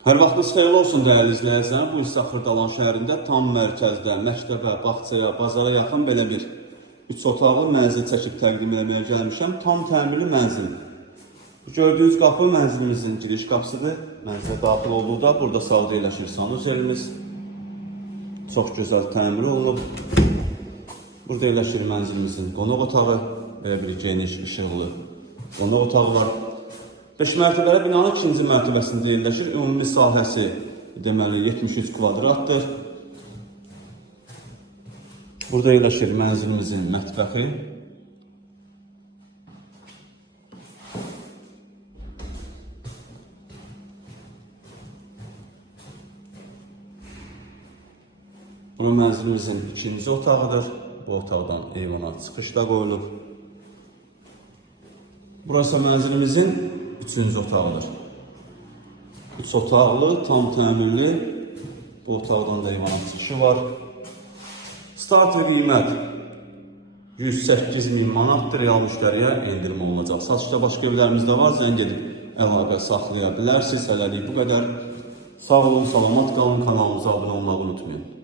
Hər vaxtınız xeyirli olsun dəyərli izləyicilər. Bu isə Xırdalan şəhərində tam mərkəzdə, məktəbə, bağçaya, bazara yaxın belə bir 3 otaqlı mənzil çəkib təqdim etməyə gəlmişəm. Tam təmirli mənzil. Bu gördüyünüz qapı mənzilimizin giriş qapısıdır. Mənzilə daxil olduqda burada sağda yerləşir sanuzelimiz. Çox gözəl təmir olunub. Burada yerləşir mənzilimizin qonaq otağı. Belə bir geniş, işıqlı qonaq otağı var. 5 mərtəbəli binanın 2-ci mərtəbəsində yerləşir. Ümumi sahəsi deməli 73 kvadratdır. Burada yerləşir mənzilimizin mətbəxi. Bu mənzilimizin 2-ci otağıdır. Bu otaqdan eyvana çıxış da qoyulub. Burası mənzilimizin 3-cü otağıdır. 3 otaqlı, tam təmirli. Bu otaqdan da eyvana çıxışı var. Start qiymət 108.000 manatdır. Real müştəriyə endirim olunacaq. Satışda başqa evlərimizdə var. Zəng edib əlaqə saxlaya bilərsiniz. Hələlik bu qədər. Sağ olun, salamat qalın. Kanalımıza abunə olmağı unutmayın.